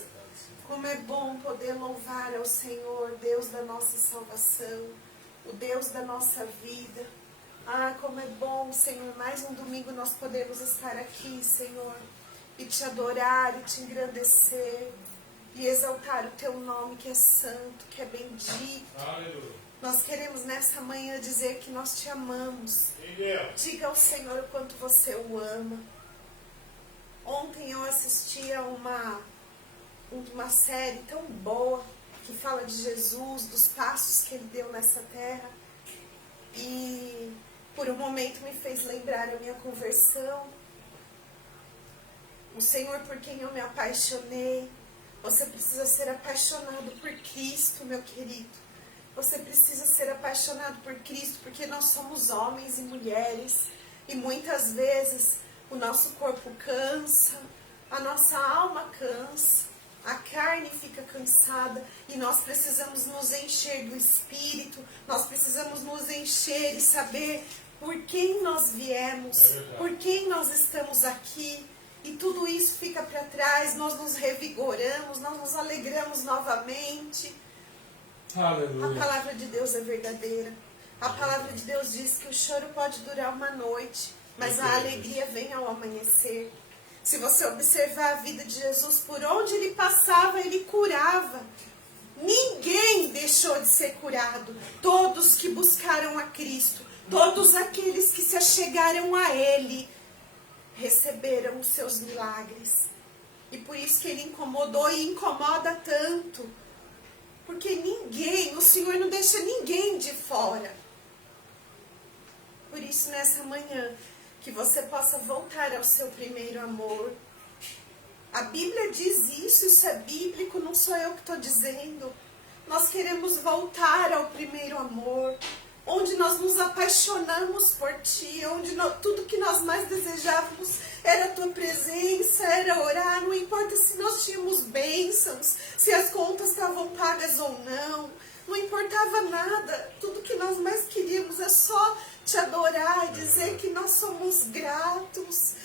Deus. Como é bom poder louvar ao Senhor, Deus da nossa salvação, o Deus da nossa vida. Ah, como é bom, Senhor, mais um domingo nós podemos estar aqui, Senhor, e te adorar e te engrandecer e exaltar o teu nome que é santo, que é bendito. Aleluia. Nós queremos nessa manhã dizer que nós te amamos. Diga ao Senhor o quanto você o ama. Ontem eu assisti a uma série tão boa que fala de Jesus, dos passos que ele deu nessa terra. E por um momento me fez lembrar a minha conversão. O Senhor por quem eu me apaixonei. Você precisa ser apaixonado por Cristo, meu querido. Você precisa ser apaixonado por Cristo, porque nós somos homens e mulheres. E muitas vezes o nosso corpo cansa, a nossa alma cansa, a carne fica cansada. E nós precisamos nos encher do Espírito. Nós precisamos nos encher e saber por quem nós viemos, por quem nós estamos aqui. E tudo isso fica para trás, nós nos revigoramos, nós nos alegramos novamente. Aleluia. A palavra de Deus é verdadeira. A palavra de Deus diz que o choro pode durar uma noite, mas a alegria vem ao amanhecer. Se você observar a vida de Jesus, por onde ele passava, ele curava. Ninguém deixou de ser curado. Todos que buscaram a Cristo, todos aqueles que se achegaram a ele, receberam os seus milagres. E por isso que ele incomodou e incomoda tanto. Porque ninguém, o Senhor não deixa ninguém de fora. Por isso nessa manhã, que você possa voltar ao seu primeiro amor. A Bíblia diz isso é bíblico, não sou eu que estou dizendo. Nós queremos voltar ao primeiro amor, onde nós nos apaixonamos por Ti, onde tudo que nós mais desejávamos era a Tua presença, era orar, não importa se nós tínhamos bênçãos, se as contas estavam pagas ou não importava nada, tudo que nós mais queríamos é só Te adorar e dizer que nós somos gratos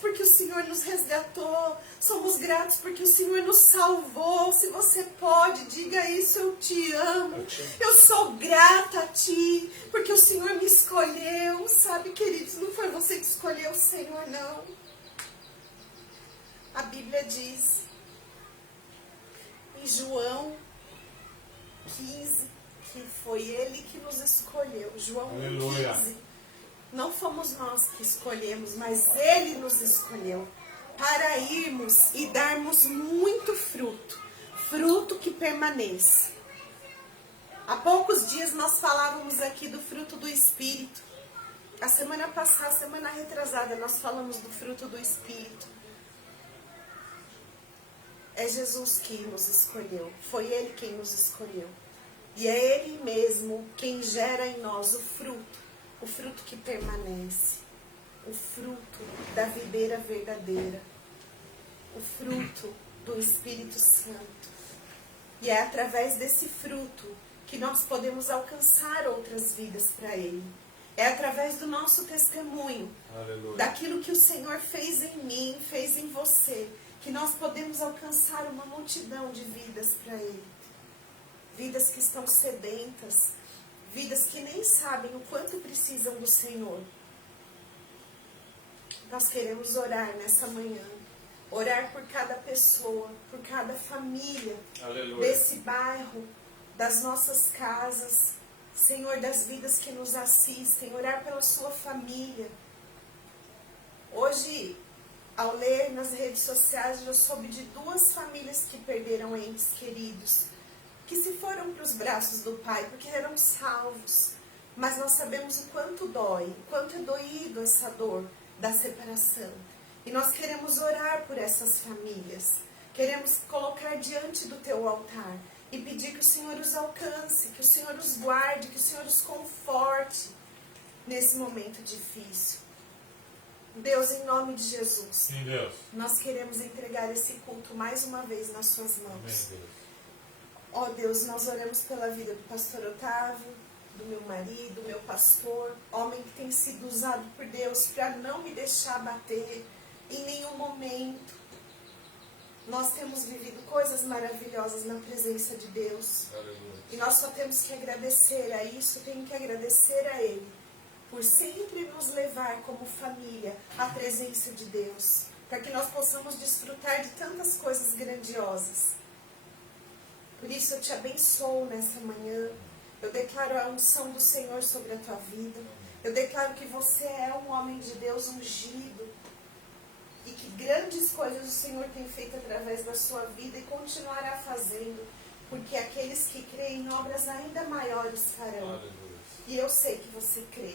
porque o Senhor nos resgatou, somos gratos porque o Senhor nos salvou. Se você pode, diga isso: eu te amo, eu sou grata a Ti, porque o Senhor me escolheu. Sabe, queridos, não foi você que escolheu o Senhor, não. A Bíblia diz em João 15, que foi Ele que nos escolheu. João 15. Não fomos nós que escolhemos, mas Ele nos escolheu para irmos e darmos muito fruto, fruto que permaneça. Há poucos dias nós falávamos aqui do fruto do Espírito. A semana passada, a semana retrasada, nós falamos do fruto do Espírito. É Jesus que nos escolheu, foi Ele quem nos escolheu. E é Ele mesmo quem gera em nós o fruto que permanece, o fruto da videira verdadeira, o fruto do Espírito Santo. E é através desse fruto que nós podemos alcançar outras vidas para Ele. É através do nosso testemunho, aleluia, daquilo que o Senhor fez em mim, fez em você, que nós podemos alcançar uma multidão de vidas para Ele. Vidas que estão sedentas, vidas que nem sabem o quanto precisam do Senhor. Nós queremos orar nessa manhã, orar por cada pessoa, por cada família, aleluia, desse bairro, das nossas casas, Senhor, das vidas que nos assistem, orar pela sua família. Hoje, ao ler nas redes sociais, eu soube de 2 famílias que perderam entes queridos, que se foram para os braços do Pai, porque eram salvos. Mas nós sabemos o quanto dói, o quanto é doído essa dor da separação. E nós queremos orar por essas famílias. Queremos colocar diante do Teu altar e pedir que o Senhor os alcance, que o Senhor os guarde, que o Senhor os conforte nesse momento difícil. Deus, em nome de Jesus, sim, Deus, nós queremos entregar esse culto mais uma vez nas Suas mãos. Amém, Deus. Ó Deus, nós oramos pela vida do pastor Otávio, do meu marido, do meu pastor, homem que tem sido usado por Deus para não me deixar bater em nenhum momento. Nós temos vivido coisas maravilhosas na presença de Deus. Aleluia. E nós só temos que agradecer a isso, tenho que agradecer a Ele, por sempre nos levar como família à presença de Deus, para que nós possamos desfrutar de tantas coisas grandiosas. Por isso eu te abençoo nessa manhã, eu declaro a unção do Senhor sobre a tua vida, eu declaro que você é um homem de Deus ungido, e que grandes coisas o Senhor tem feito através da sua vida e continuará fazendo, porque aqueles que creem em obras ainda maiores farão. Aleluia. E eu sei que você crê.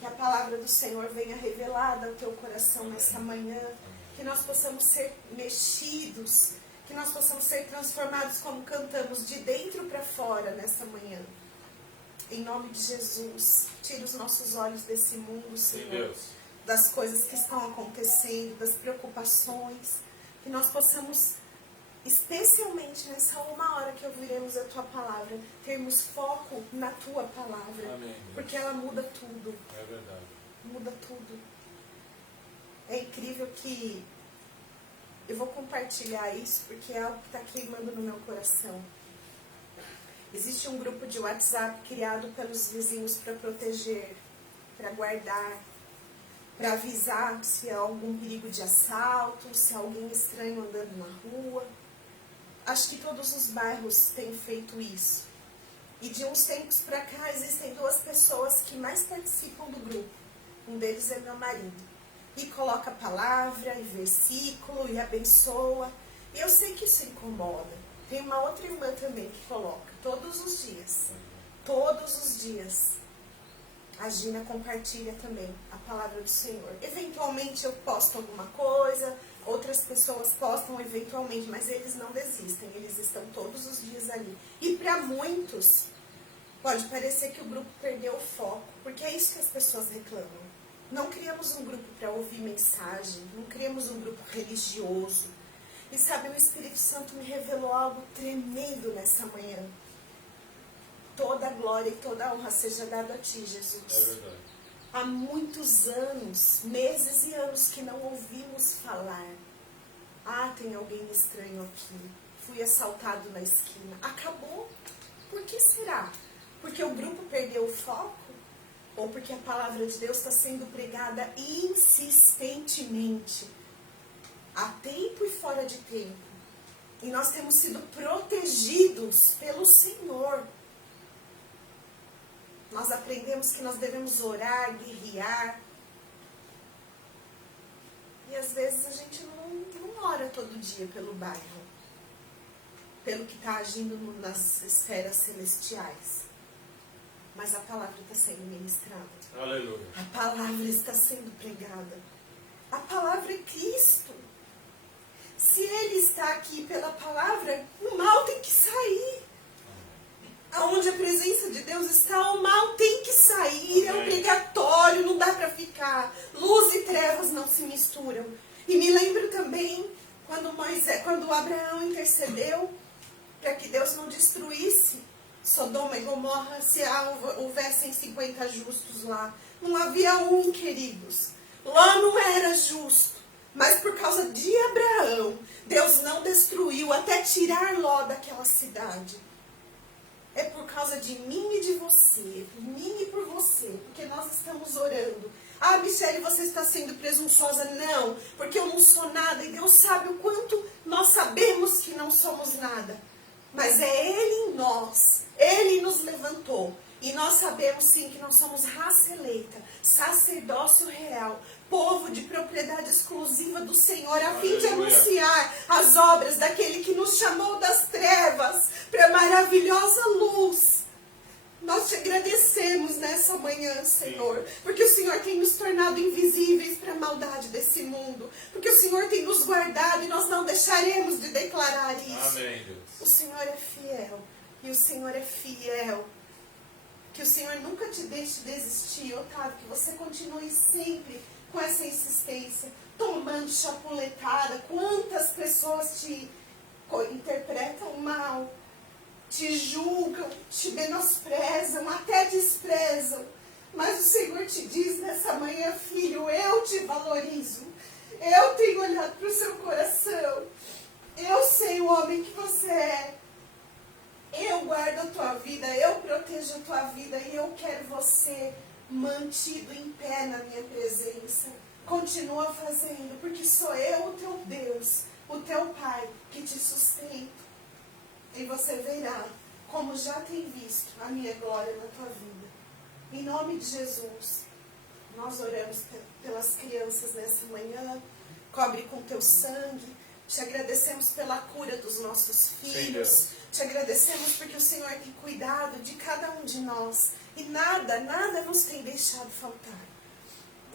Que a palavra do Senhor venha revelada ao teu coração nessa manhã. Que nós possamos ser mexidos. Que nós possamos ser transformados como cantamos, de dentro para fora nessa manhã. Em nome de Jesus. Tira os nossos olhos desse mundo, Senhor. Das coisas que estão acontecendo, das preocupações. Que nós possamos, especialmente nessa uma hora que ouviremos a tua palavra, termos foco na tua palavra. Amém. Porque ela muda tudo. É verdade. Muda tudo. É incrível que eu vou compartilhar isso porque é algo que está queimando no meu coração. Existe um grupo de WhatsApp criado pelos vizinhos para proteger, para guardar, para avisar se há algum perigo de assalto, se há alguém estranho andando na rua. Acho que todos os bairros têm feito isso. E de uns tempos para cá existem duas pessoas que mais participam do grupo. Um deles é meu marido. E coloca palavra e versículo e abençoa. E eu sei que isso incomoda. Tem uma outra irmã também que coloca todos os dias. Todos os dias. A Gina compartilha também a palavra do Senhor. Eventualmente eu posto alguma coisa, outras pessoas postam eventualmente, mas eles não desistem, eles estão todos os dias ali. E para muitos, pode parecer que o grupo perdeu o foco, porque é isso que as pessoas reclamam. Não criamos um grupo para ouvir mensagem, não criamos um grupo religioso. E sabe, o Espírito Santo me revelou algo tremendo nessa manhã. Toda a glória e toda a honra seja dada a ti, Jesus. É verdade. Há muitos anos, meses e anos que não ouvimos falar. Ah, tem alguém estranho aqui. Fui assaltado na esquina. Acabou. Por que será? Porque o grupo perdeu o foco? Ou porque a palavra de Deus está sendo pregada insistentemente? A tempo e fora de tempo. E nós temos sido protegidos pelo Senhor. Nós aprendemos que nós devemos orar, guerrear. E às vezes a gente não ora todo dia pelo bairro. Pelo que está agindo nas esferas celestiais. Mas a palavra está sendo ministrada. Aleluia. A palavra está sendo pregada. A palavra é Cristo. Se Ele está aqui pela palavra, o mal tem que sair. Aonde a presença de Deus está, o mal tem que sair. É obrigatório, não dá para ficar. Luz e trevas não se misturam. E me lembro também quando Abraão intercedeu para que Deus não destruísse Sodoma e Gomorra se houvessem 50 justos lá. Não havia um, queridos. Ló não era justo. Mas por causa de Abraão, Deus não destruiu até tirar Ló daquela cidade. É por causa de mim e de você, por mim e por você, porque nós estamos orando. Ah, Michele, você está sendo presunçosa. Não, porque eu não sou nada e Deus sabe o quanto nós sabemos que não somos nada. Mas é Ele em nós, Ele nos levantou. E nós sabemos sim que nós somos raça eleita, sacerdócio real, povo de propriedade exclusiva do Senhor, a fim de anunciar as obras daquele que nos chamou das trevas para a maravilhosa luz. Nós te agradecemos nessa manhã, Senhor, porque o Senhor tem nos tornado invisíveis para a maldade desse mundo, porque o Senhor tem nos guardado e nós não deixaremos de declarar isso. Amém, Deus. O Senhor é fiel e o Senhor é fiel. Que o Senhor nunca te deixe desistir, Otávio, que você continue sempre com essa insistência, tomando chapuletada. Quantas pessoas te interpretam mal, te julgam, te menosprezam, até desprezam. Mas o Senhor te diz nessa manhã, filho, eu te valorizo. Eu tenho olhado para o seu coração. Eu sei o homem que você é. Eu guardo a tua vida, eu protejo a tua vida e eu quero você mantido em pé na minha presença. Continua fazendo, porque sou eu o teu Deus, o teu Pai, que te sustento. E você verá, como já tem visto, a minha glória na tua vida. Em nome de Jesus, nós oramos pelas crianças nessa manhã. Cobre com teu sangue. Te agradecemos pela cura dos nossos filhos. Te agradecemos porque o Senhor tem cuidado de cada um de nós. E nada nos tem deixado faltar.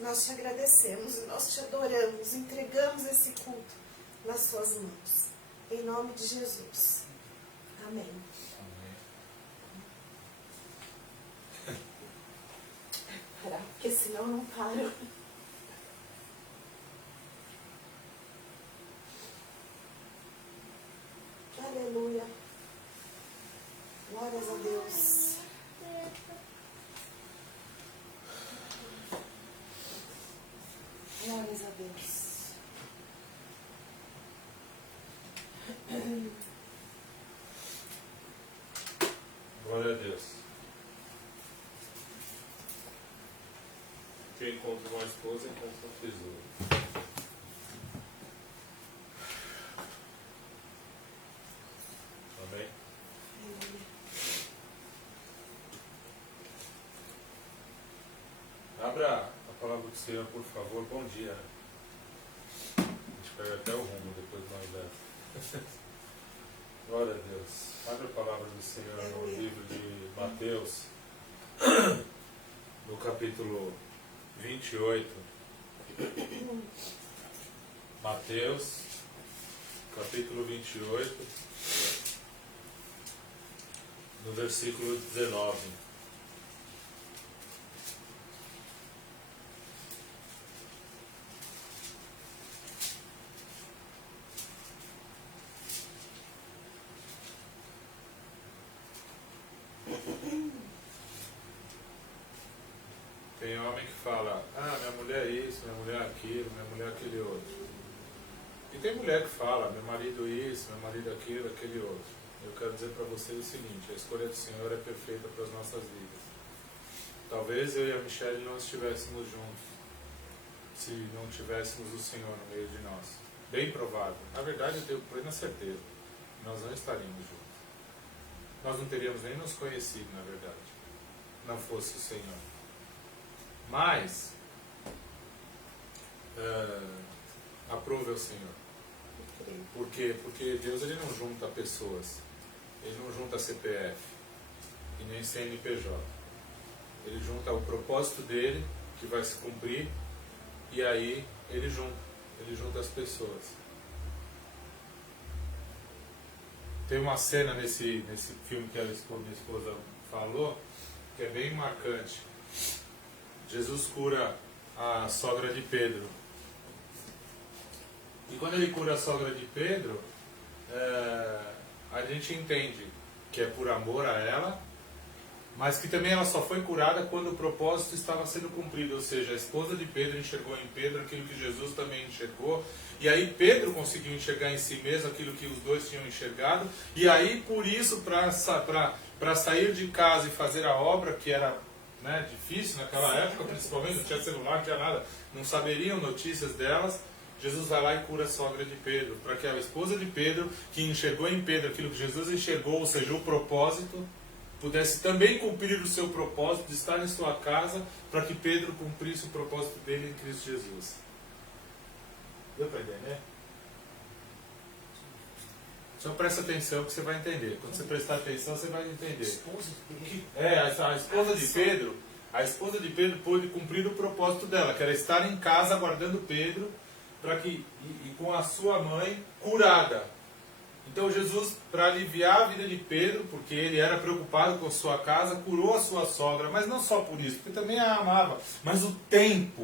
Nós te agradecemos e nós te adoramos. Entregamos esse culto nas suas mãos. Em nome de Jesus. Amém. Parar, porque senão eu não paro. Aleluia. Glórias a Deus. Glórias a Deus. Glória a Deus. Quem encontra uma esposa encontra um tesouro. Amém? Abra a palavra do Senhor, por favor. Bom dia. A gente pega até o rumo depois de nós leva. Glória a Deus. Abra a palavra do Senhor no livro de Mateus, no capítulo 28. Mateus, capítulo 28, no versículo 19. Tem homem que fala, minha mulher é isso, minha mulher é aquilo, minha mulher é aquele outro. E tem mulher que fala, meu marido isso, meu marido aquilo, aquele outro. Eu quero dizer para vocês o seguinte, a escolha do Senhor é perfeita para as nossas vidas. Talvez eu e a Michelle não estivéssemos juntos, se não tivéssemos o Senhor no meio de nós. Bem provável. Na verdade, eu tenho plena certeza, nós não estaríamos juntos. Nós não teríamos nem nos conhecido, na verdade, não fosse o Senhor. Mas, aprove ao Senhor. Por quê? Porque Deus ele não junta pessoas, ele não junta CPF e nem CNPJ. Ele junta o propósito dele, que vai se cumprir, e aí ele junta as pessoas. Tem uma cena nesse filme que minha esposa falou, que é bem marcante. Jesus cura a sogra de Pedro. E quando ele cura a sogra de Pedro, a gente entende que é por amor a ela, mas que também ela só foi curada quando o propósito estava sendo cumprido. Ou seja, a esposa de Pedro enxergou em Pedro aquilo que Jesus também enxergou. E aí Pedro conseguiu enxergar em si mesmo aquilo que os dois tinham enxergado. E aí, por isso, para sair de casa e fazer a obra, que era difícil naquela época, principalmente, não tinha celular, não tinha nada, não saberiam notícias delas. Jesus vai lá e cura a sogra de Pedro, para que a esposa de Pedro, que enxergou em Pedro aquilo que Jesus enxergou, ou seja, o propósito, pudesse também cumprir o seu propósito de estar em sua casa, para que Pedro cumprisse o propósito dele em Cristo Jesus. Deu para entender? Só presta atenção que você vai entender. Quando você prestar atenção, você vai entender. A esposa de Pedro pôde cumprir o propósito dela, que era estar em casa aguardando Pedro, para que e com a sua mãe curada. Então Jesus, para aliviar a vida de Pedro, porque ele era preocupado com a sua casa, curou a sua sogra, mas não só por isso, porque também a amava, mas o tempo,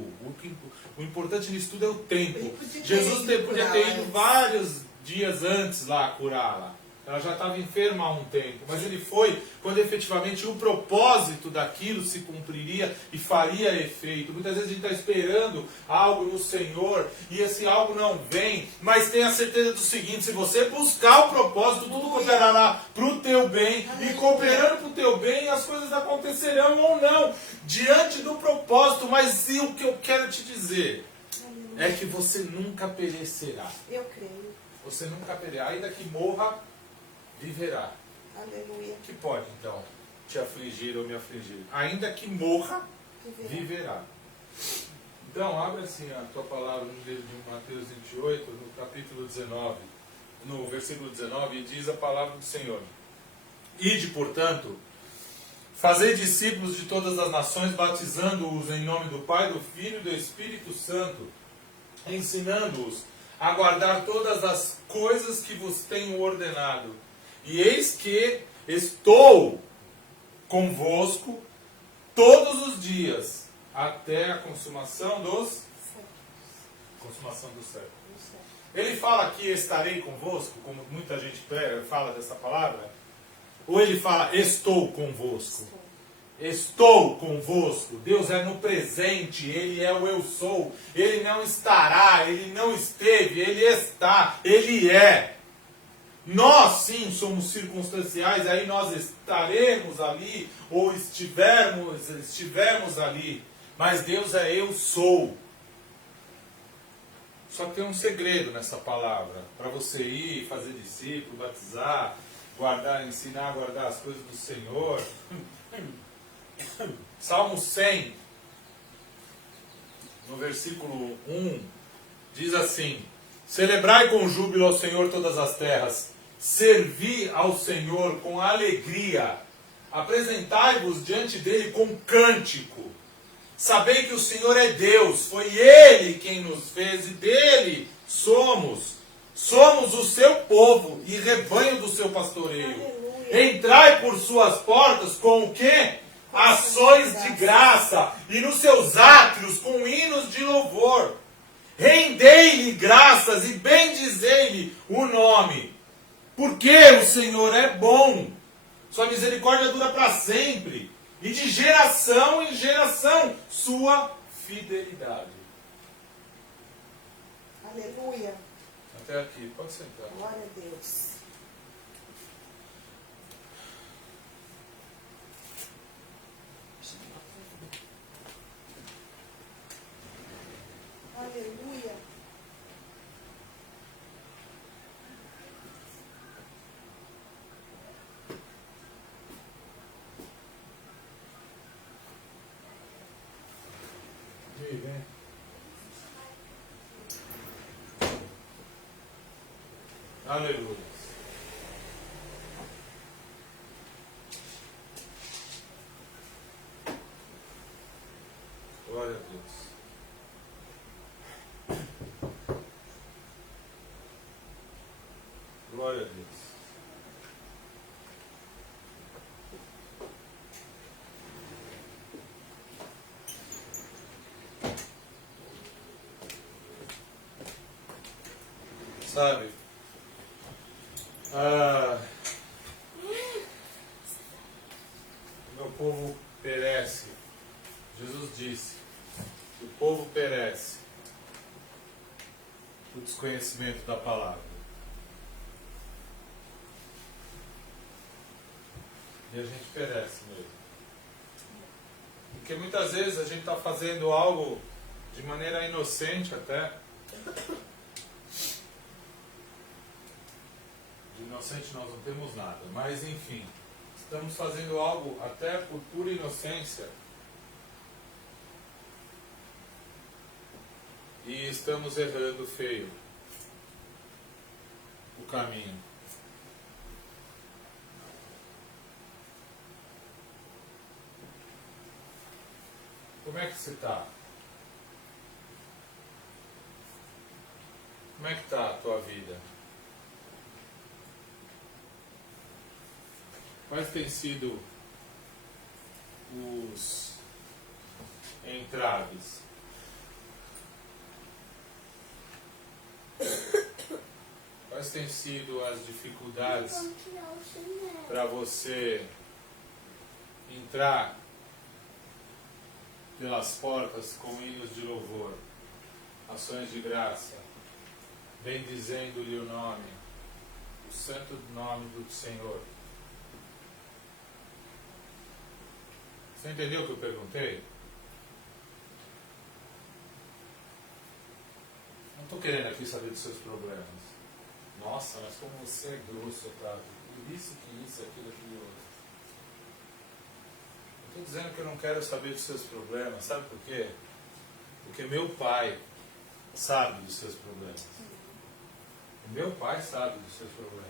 o importante nisso tudo é o tempo. Jesus podia ter ido vários dias antes lá curá-la. ela já estava enferma há um tempo, mas ele foi quando efetivamente o propósito daquilo se cumpriria e faria efeito. Muitas vezes a gente está esperando algo no Senhor e esse algo não vem, mas tenha certeza do seguinte: se você buscar o propósito, tudo cooperará para o teu bem, e cooperando para o teu bem, as coisas acontecerão ou não, diante do propósito. Mas o que eu quero te dizer é que você nunca perecerá. Eu creio. Você nunca perecerá, ainda que morra, viverá. Aleluia. Que pode, então, te afligir ou me afligir. Ainda que morra, viverá. Então, abre assim a tua palavra no livro de Mateus 28, no capítulo 19, no versículo 19, e diz a palavra do Senhor: Ide, portanto, fazei discípulos de todas as nações, batizando-os em nome do Pai, do Filho e do Espírito Santo, ensinando-os a guardar todas as coisas que vos tenho ordenado. E eis que estou convosco todos os dias, até a consumação dos séculos. Ele fala que estarei convosco, como muita gente fala dessa palavra, ou ele fala estou convosco? Estou convosco. Deus é no presente, Ele é o eu sou. Ele não estará, Ele não esteve, Ele está, Ele é. Nós sim somos circunstanciais, aí nós estaremos ali, ou estivermos ali. Mas Deus é eu sou. Só que tem um segredo nessa palavra, para você ir, fazer discípulo, batizar, guardar, ensinar a guardar as coisas do Senhor. Salmo 100, no versículo 1, diz assim: celebrai com júbilo ao Senhor todas as terras, servi ao Senhor com alegria, apresentai-vos diante dele com cântico. Sabei que o Senhor é Deus, foi Ele quem nos fez e dele somos. Somos o seu povo e rebanho do seu pastoreio. Aleluia. Entrai por suas portas com o quê? Ações de graça, e nos seus átrios com hinos de louvor. Rendei-lhe graças e bendizei-lhe o nome. Porque o Senhor é bom, sua misericórdia dura para sempre, e de geração em geração sua fidelidade. Aleluia. Até aqui, pode sentar. Glória a Deus. Aleluia. Vem. Aleluia. Glória a Deus. Glória a Deus. Sabe? O meu povo perece. Jesus disse que o povo perece por desconhecimento da palavra. E a gente perece mesmo. Porque muitas vezes a gente está fazendo algo de maneira inocente até. De inocente nós não temos nada, mas enfim, estamos fazendo algo até por pura inocência. E estamos errando feio o caminho. Como é que você está? Como é que está a tua vida? Quais têm sido os entraves? Quais têm sido as dificuldades para você entrar pelas portas com hinos de louvor, ações de graça, bendizendo-lhe o nome, o santo nome do Senhor? Você entendeu o que eu perguntei? Não estou querendo aqui saber dos seus problemas. Nossa, mas como você é grosso, Otávio. Isso, aquilo, aquilo outro. Estou dizendo que eu não quero saber dos seus problemas. Sabe por quê? Porque meu pai sabe dos seus problemas. Meu pai sabe dos seus problemas.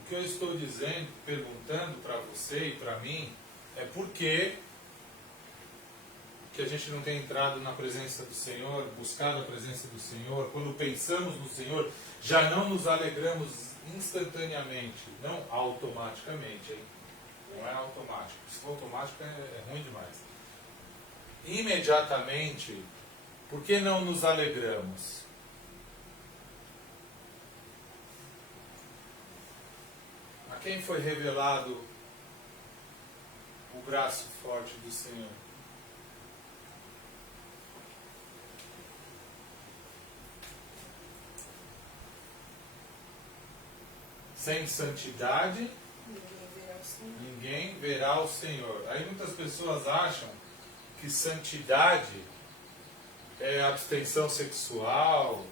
O que eu estou dizendo, perguntando para você e para mim, é por que a gente não tem entrado na presença do Senhor, buscado a presença do Senhor. Quando pensamos no Senhor, já não nos alegramos instantaneamente, não automaticamente, hein? Não é automático. Se for automático é ruim demais. Imediatamente, por que não nos alegramos? A quem foi revelado o braço forte do Senhor? Sem santidade, ninguém verá o Senhor. Aí muitas pessoas acham que santidade é abstenção sexual,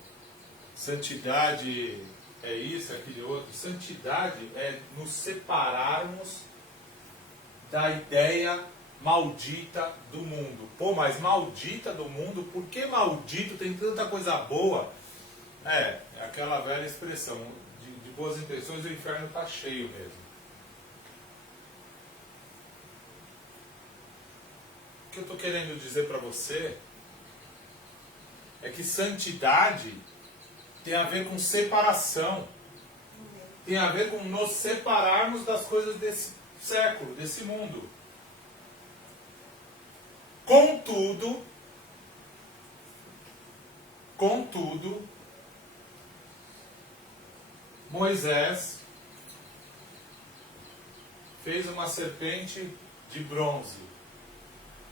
santidade é isso, é aquele outro. Santidade é nos separarmos da ideia maldita do mundo. Pô, mas maldita do mundo? Por que maldito? Tem tanta coisa boa. É aquela velha expressão, de boas intenções o inferno está cheio mesmo. O que eu estou querendo dizer para você é que santidade tem a ver com separação. Tem a ver com nos separarmos das coisas desse século, desse mundo. Contudo, Moisés fez uma serpente de bronze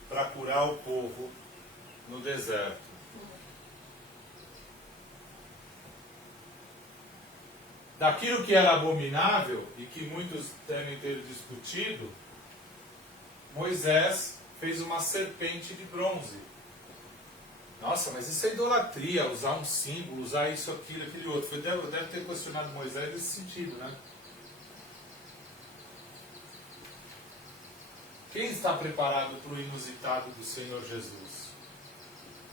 para curar o povo no deserto. Daquilo que era abominável e que muitos devem ter discutido, Moisés fez uma serpente de bronze. Nossa, mas isso é idolatria, usar um símbolo, usar isso, aquilo, aquele outro. Deve ter questionado Moisés nesse sentido, né? Quem está preparado para o inusitado do Senhor Jesus?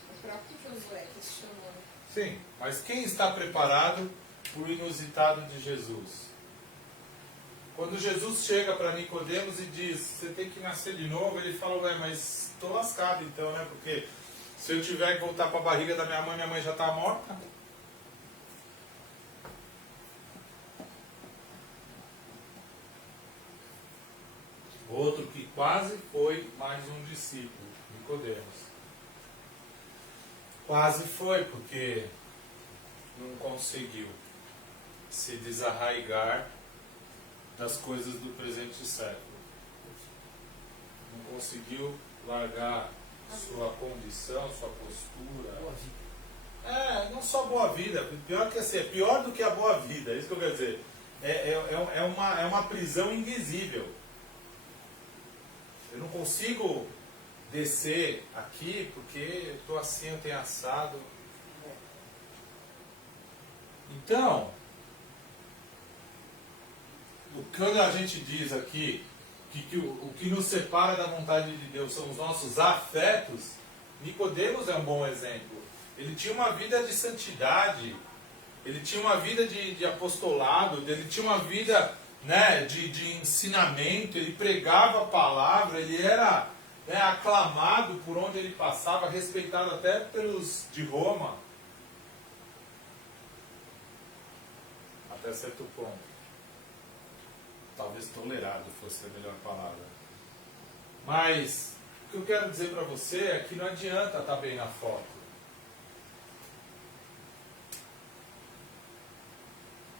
O próprio Josué questionou. Sim, mas quem está preparado para o inusitado de Jesus? Quando Jesus chega para Nicodemos e diz, você tem que nascer de novo, ele fala, ué, mas estou lascado então, né? Porque se eu tiver que voltar para a barriga da minha mãe já está morta. Outro que quase foi mais um discípulo, Nicodemos. Quase foi, porque não conseguiu se desarraigar das coisas do presente século. Não conseguiu largar sua condição, sua postura. Boa vida. Não só boa vida, pior que assim, é pior do que a boa vida, é isso que eu quero dizer. É uma prisão invisível. Eu não consigo descer aqui porque eu estou assim, eu tenho assado. Então, quando a gente diz aqui que o que nos separa da vontade de Deus são os nossos afetos, Nicodemos é um bom exemplo. Ele tinha uma vida de santidade, ele tinha uma vida de apostolado, ele tinha uma vida, né, de ensinamento, ele pregava a palavra, ele era, né, aclamado por onde ele passava, respeitado até pelos de Roma. Até certo ponto. Talvez tolerado fosse a melhor palavra. Mas o que eu quero dizer para você é que não adianta estar bem na foto.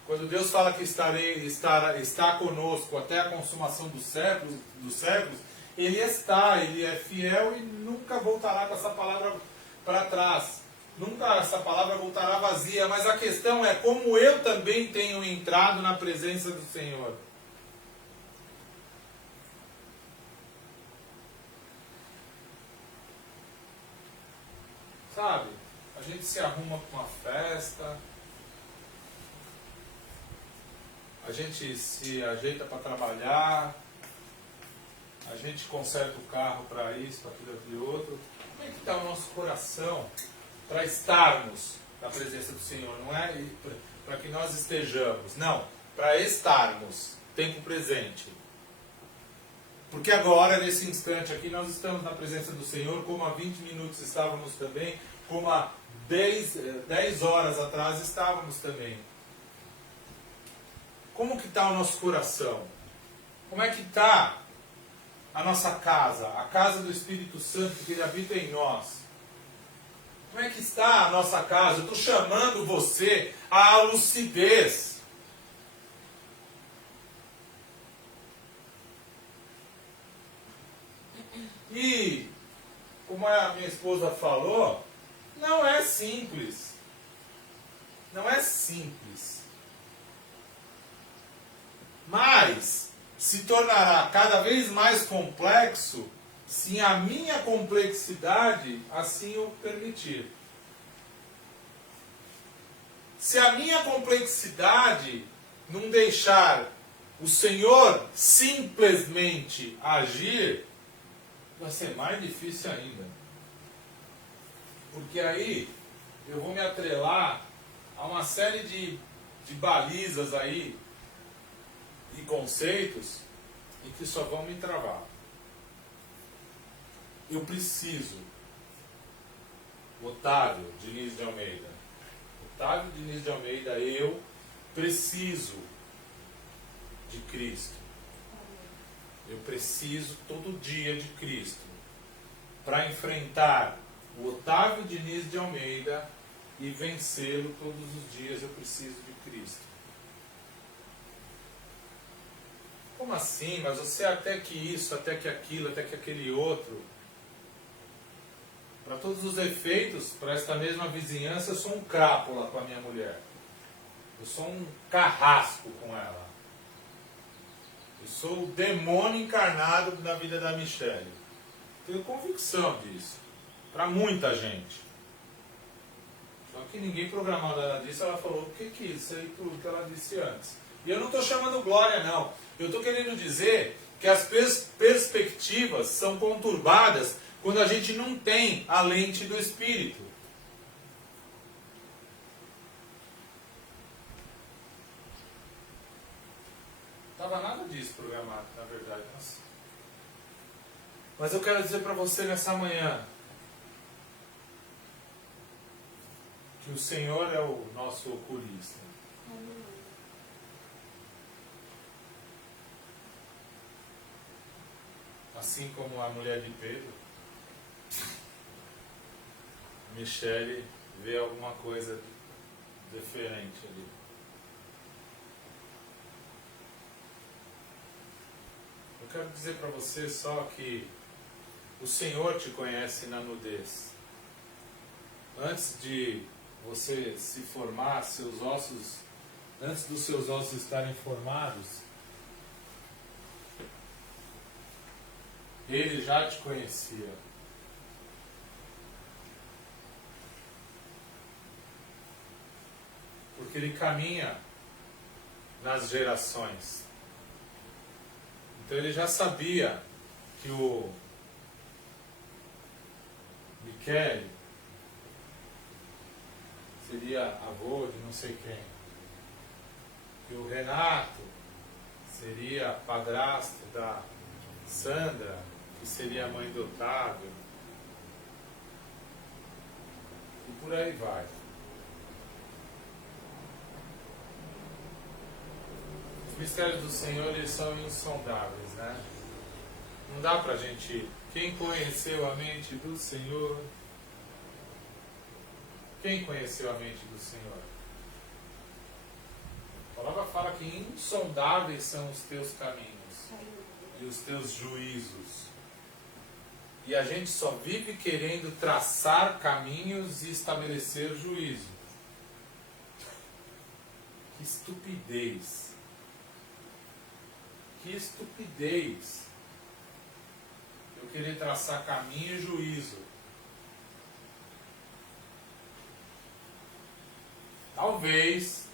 Quando Deus fala que está conosco até a consumação dos séculos, Ele é fiel e nunca voltará com essa palavra para trás. Nunca essa palavra voltará vazia, mas a questão é como eu também tenho entrado na presença do Senhor. Sabe, a gente se arruma para uma festa, a gente se ajeita para trabalhar, a gente conserta o carro para isso, para aquilo, aquele outro. Como é que está o nosso coração para estarmos na presença do Senhor? Não é para que nós estejamos, não, para estarmos, tempo presente. Porque agora, nesse instante aqui, nós estamos na presença do Senhor, como há 20 minutos estávamos também, como há 10 horas atrás estávamos também. Como que está o nosso coração? Como é que está a nossa casa, a casa do Espírito Santo que Ele habita em nós? Como é que está a nossa casa? Eu estou chamando você à lucidez. E, como a minha esposa falou, não é simples. Não é simples. Mas se tornará cada vez mais complexo se a minha complexidade assim o permitir. Se a minha complexidade não deixar o Senhor simplesmente agir, vai ser mais difícil ainda. Porque aí eu vou me atrelar a uma série de balizas aí, de conceitos, e que só vão me travar. Eu preciso, Otávio Diniz de Almeida, eu preciso de Cristo. Eu preciso todo dia de Cristo para enfrentar o Otávio Diniz de Almeida e vencê-lo todos os dias. Eu preciso de Cristo. Como assim? Mas você até que isso, até que aquilo, até que aquele outro. Para todos os efeitos, para esta mesma vizinhança, eu sou um crápula com a minha mulher. Eu sou um carrasco com ela. Eu sou o demônio encarnado na vida da Michele. Tenho convicção disso. Para muita gente. Só que ninguém programou nada disso. Ela falou, o que é isso aí, tudo que ela disse antes. E eu não estou chamando glória, não. Eu estou querendo dizer que as perspectivas são conturbadas quando a gente não tem a lente do Espírito. Não estava nada disso programado, na verdade. Mas eu quero dizer para você nessa manhã que o Senhor é o nosso oculista. Assim como a mulher de Pedro, Michele vê alguma coisa diferente ali. Eu quero dizer para você só que o Senhor te conhece na nudez. Antes de você se formar, antes dos seus ossos estarem formados, Ele já te conhecia. Porque Ele caminha nas gerações. Então Ele já sabia que o Michele seria avô de não sei quem. Que o Renato seria padrasto da Sandra, que seria a mãe do Otávio. E por aí vai. Os mistérios do Senhor, eles são insondáveis, né? Não dá pra gente... Quem conheceu a mente do Senhor? Quem conheceu a mente do Senhor? A insondáveis são os teus caminhos e os teus juízos. E a gente só vive querendo traçar caminhos e estabelecer juízo. Que estupidez! Que estupidez! Eu querer traçar caminho e juízo. Talvez,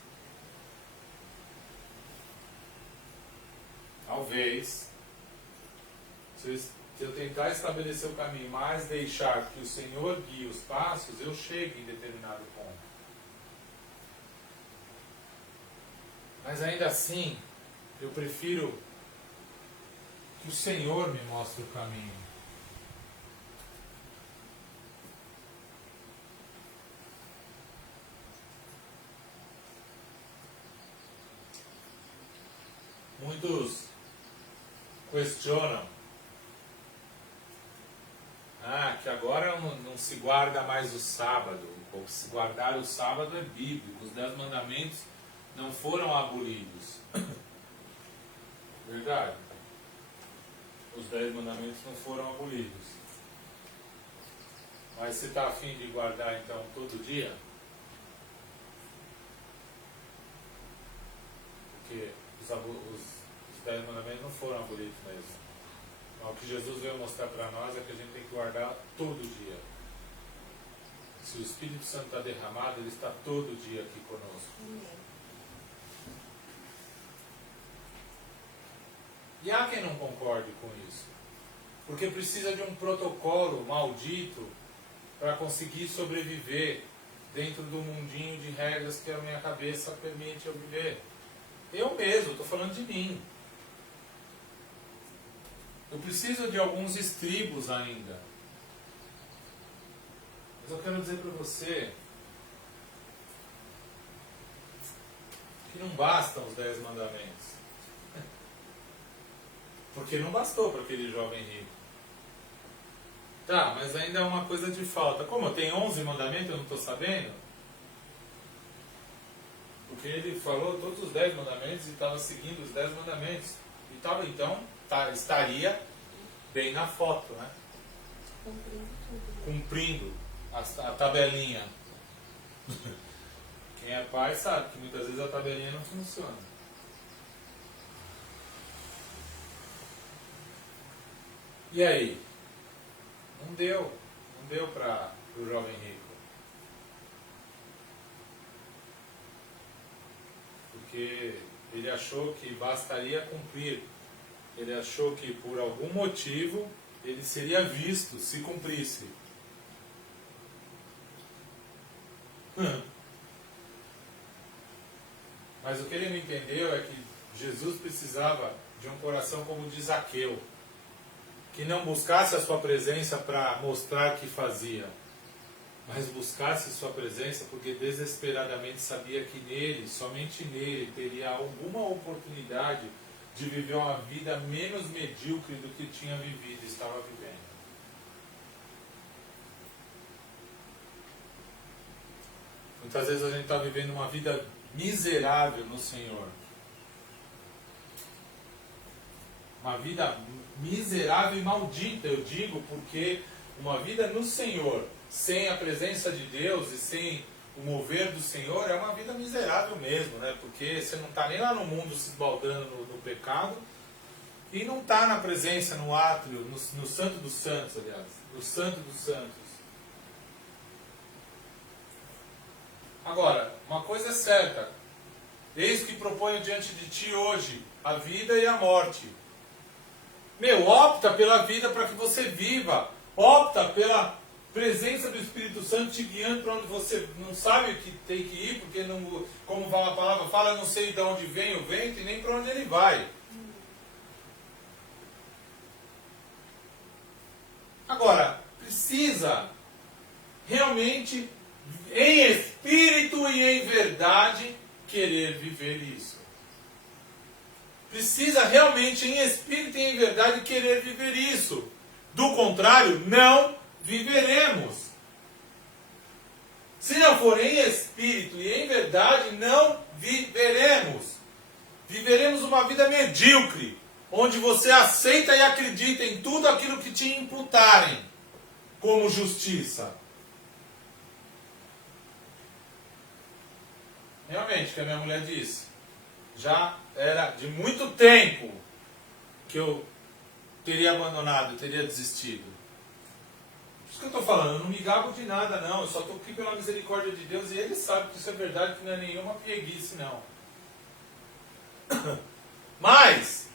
se eu tentar estabelecer o caminho, mas deixar que o Senhor guie os passos, eu chegue em determinado ponto. Mas ainda assim, eu prefiro que o Senhor me mostre o caminho. Muitos questionam que agora não se guarda mais o sábado, ou se guardar o sábado é bíblico, os 10 mandamentos não foram abolidos. Verdade. Os 10 mandamentos não foram abolidos. Mas você está a fim de guardar então todo dia? Porque os 10 mandamentos não foram abolidos mesmo. Mas o que Jesus veio mostrar para nós é que a gente tem que guardar todo dia. Se o Espírito Santo está derramado, ele está todo dia aqui conosco. E há quem não concorde com isso. Porque precisa de um protocolo maldito para conseguir sobreviver dentro do mundinho de regras que a minha cabeça permite eu viver. Eu mesmo, estou falando de mim. Eu preciso de alguns estribos ainda. Mas eu quero dizer para você que não bastam os 10 mandamentos. Porque não bastou para aquele jovem rico. Tá, mas ainda é uma coisa de falta. Como tem 11 mandamentos, eu não estou sabendo? Porque ele falou todos os 10 mandamentos e estava seguindo os 10 mandamentos. E estava, então, estaria bem na foto, né? Cumprindo a tabelinha. Quem é pai sabe que muitas vezes a tabelinha não funciona. E aí? Não deu para o jovem rico. Porque ele achou que bastaria cumprir. Ele achou que por algum motivo ele seria visto se cumprisse. Mas o que ele não entendeu é que Jesus precisava de um coração como o de Zaqueu, que não buscasse a sua presença para mostrar que fazia, mas buscasse sua presença porque desesperadamente sabia que nele, somente nele, teria alguma oportunidade de viver uma vida menos medíocre do que tinha vivido e estava vivendo. Muitas vezes a gente está vivendo uma vida miserável no Senhor. Uma vida miserável e maldita, eu digo, porque uma vida no Senhor, sem a presença de Deus e sem o mover do Senhor, é uma vida miserável mesmo, né? Porque você não está nem lá no mundo se esbaldando no pecado e não está na presença, no átrio, no Santo dos Santos, aliás, no Santo dos Santos. Agora, uma coisa é certa, eis que proponho diante de ti hoje a vida e a morte. Opta pela vida para que você viva. Opta pela presença do Espírito Santo te guiando para onde você não sabe o que tem que ir, porque, não, como fala a palavra, fala, não sei de onde vem o vento e nem para onde ele vai. Agora, precisa realmente, em espírito e em verdade, querer viver isso. Precisa realmente, em espírito e em verdade, querer viver isso. Do contrário, não viveremos. Se não for em espírito e em verdade, não viveremos. Viveremos uma vida medíocre, onde você aceita e acredita em tudo aquilo que te imputarem como justiça. Realmente, o que a minha mulher disse, já era de muito tempo que eu teria abandonado, teria desistido. Por isso que eu estou falando, eu não me gabo de nada não, eu só estou aqui pela misericórdia de Deus e Ele sabe que isso é verdade, que não é nenhuma pieguice não. Mas,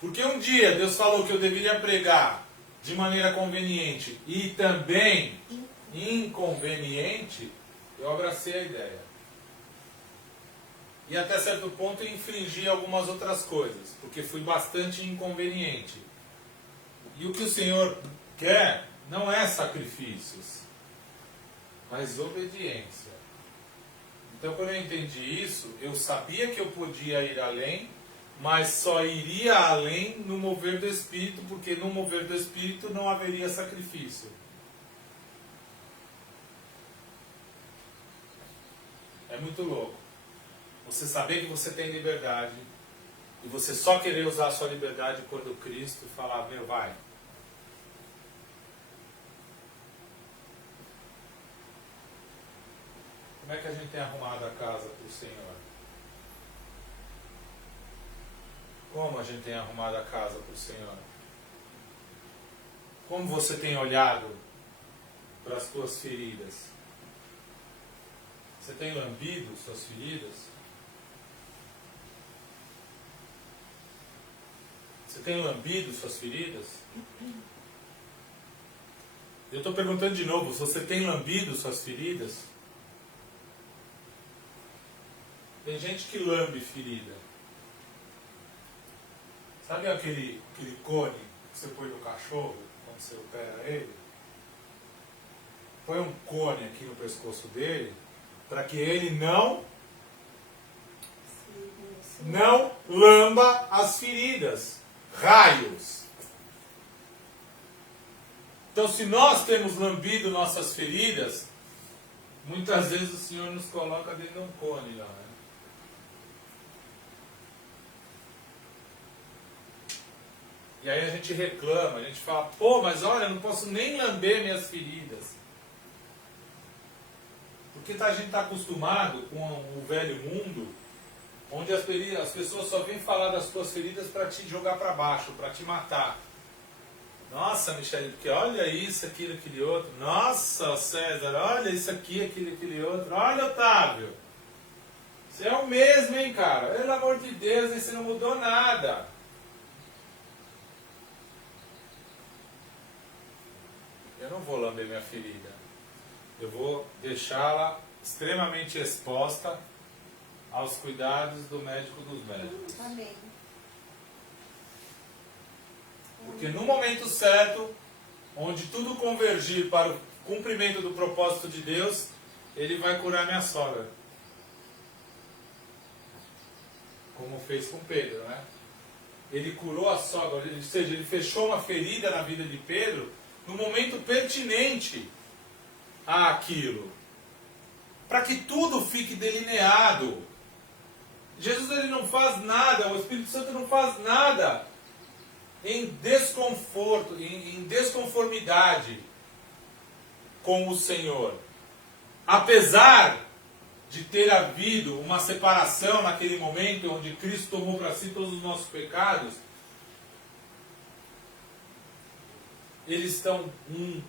porque um dia Deus falou que eu deveria pregar de maneira conveniente e também inconveniente, eu abracei a ideia. E até certo ponto eu infringi algumas outras coisas, porque fui bastante inconveniente. E o que o Senhor quer não é sacrifícios, mas obediência. Então, quando eu entendi isso, eu sabia que eu podia ir além, mas só iria além no mover do Espírito, porque no mover do Espírito não haveria sacrifício. É muito louco. Você saber que você tem liberdade e você só querer usar a sua liberdade quando Cristo falar, meu, vai. Como é que a gente tem arrumado a casa para o Senhor? Como a gente tem arrumado a casa para o Senhor? Como você tem olhado para as suas feridas? Você tem lambido suas feridas? Você tem lambido suas feridas? Eu estou perguntando de novo, se você tem lambido suas feridas? Tem gente que lambe ferida. Sabe aquele cone que você põe no cachorro quando você opera ele? Põe um cone aqui no pescoço dele para que ele não lamba as feridas. Raios. Então, se nós temos lambido nossas feridas, muitas vezes o Senhor nos coloca dentro de um cone lá, né? E aí a gente reclama, a gente fala, pô, mas olha, eu não posso nem lamber minhas feridas. Porque a gente está acostumado com o velho mundo, onde as pessoas só vêm falar das tuas feridas para te jogar para baixo, para te matar. Nossa, Michele, porque olha isso, aquilo, aquele outro. Nossa, César, olha isso aqui, aquilo, aquele outro. Olha, Otávio, você é o mesmo, hein, cara? Pelo amor de Deus, aí você não mudou nada. Eu não vou lamber minha ferida. Eu vou deixá-la extremamente exposta aos cuidados do médico dos médicos. Amém. Porque no momento certo, onde tudo convergir para o cumprimento do propósito de Deus, Ele vai curar minha sogra. Como fez com Pedro, né? Ele curou a sogra, ou seja, ele fechou uma ferida na vida de Pedro no momento pertinente àquilo. Para que tudo fique delineado. Jesus ele não faz nada, o Espírito Santo não faz nada em desconforto, em desconformidade com o Senhor. Apesar de ter havido uma separação naquele momento onde Cristo tomou para si todos os nossos pecados, eles estão um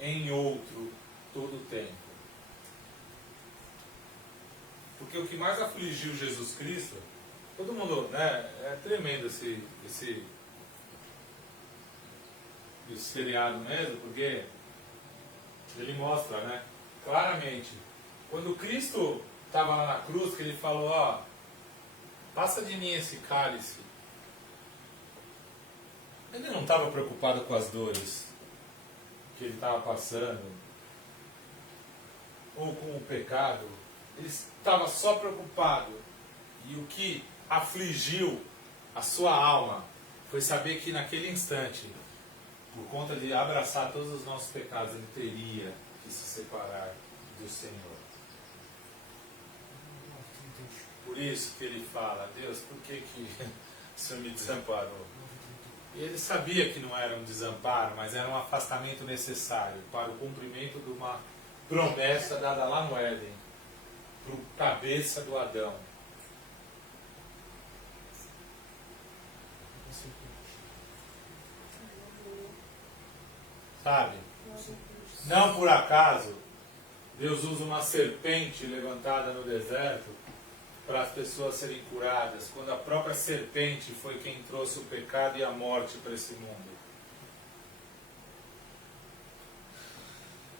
em outro todo o tempo. Porque o que mais afligiu Jesus Cristo, todo mundo, né, é tremendo esse seriado mesmo, porque ele mostra, né, claramente, quando Cristo estava lá na cruz, que ele falou, ó, passa de mim esse cálice. Ele não estava preocupado com as dores que ele estava passando, ou com o pecado. Ele estava só preocupado. E o que afligiu a sua alma foi saber que naquele instante, por conta de abraçar todos os nossos pecados, ele teria que se separar do Senhor. Por isso que ele fala, Deus, por que o Senhor me desamparou? E ele sabia que não era um desamparo, mas era um afastamento necessário para o cumprimento de uma promessa dada lá no Éden, para o cabeça do Adão. Sabe? Não por acaso, Deus usa uma serpente levantada no deserto para as pessoas serem curadas, quando a própria serpente foi quem trouxe o pecado e a morte para esse mundo.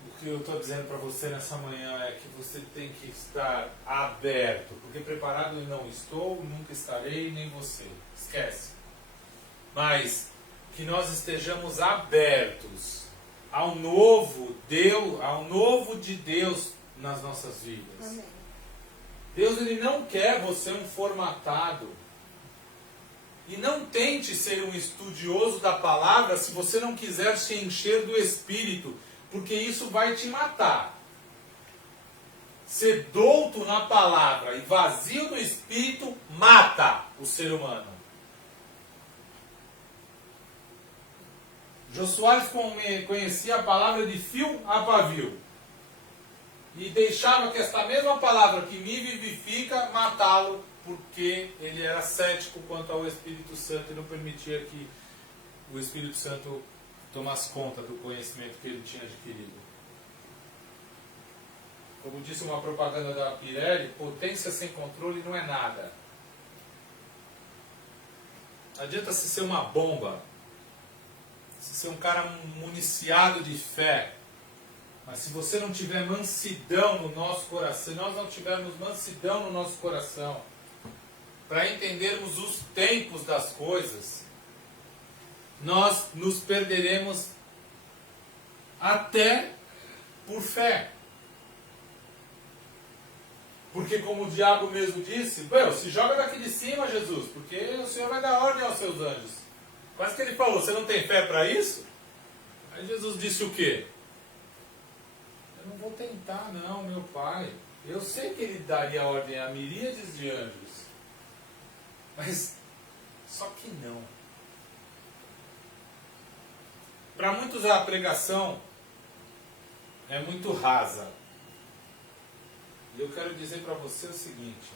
O que eu estou dizendo para você nessa manhã é que você tem que estar aberto, porque preparado eu não estou, nunca estarei, nem você. Esquece. Mas que nós estejamos abertos ao novo Deus, ao novo de Deus nas nossas vidas. Amém. Deus, ele não quer você um formatado. E não tente ser um estudioso da palavra se você não quiser se encher do Espírito, porque isso vai te matar. Ser douto na palavra e vazio do Espírito mata o ser humano. Jô Soares conhecia a palavra de fio a pavio. E deixava que esta mesma palavra que me vivifica matá-lo, porque ele era cético quanto ao Espírito Santo e não permitia que o Espírito Santo tomasse conta do conhecimento que ele tinha adquirido. Como disse uma propaganda da Pirelli, potência sem controle não é nada. Não adianta se ser uma bomba, se ser um cara municiado de fé, mas se você não tiver mansidão no nosso coração, se nós não tivermos mansidão no nosso coração, para entendermos os tempos das coisas, nós nos perderemos até por fé. Porque como o diabo mesmo disse, se joga daqui de cima, Jesus, porque o Senhor vai dar ordem aos seus anjos. Quase que ele falou, você não tem fé para isso? Aí Jesus disse o quê? Eu não vou tentar não, meu Pai. Eu sei que ele daria ordem a miríades de anjos. Mas, só que não. Para muitos a pregação é muito rasa. E eu quero dizer para você o seguinte: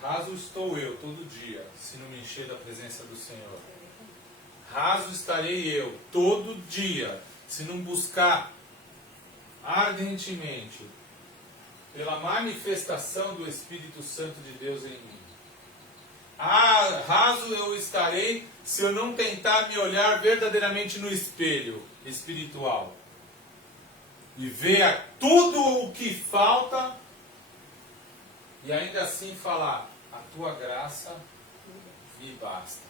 raso estou eu todo dia, se não me encher da presença do Senhor. Raso estarei eu todo dia, se não buscar ardentemente pela manifestação do Espírito Santo de Deus em mim. Raso eu estarei se eu não tentar me olhar verdadeiramente no espelho espiritual e ver tudo o que falta e ainda assim falar, a tua graça me basta,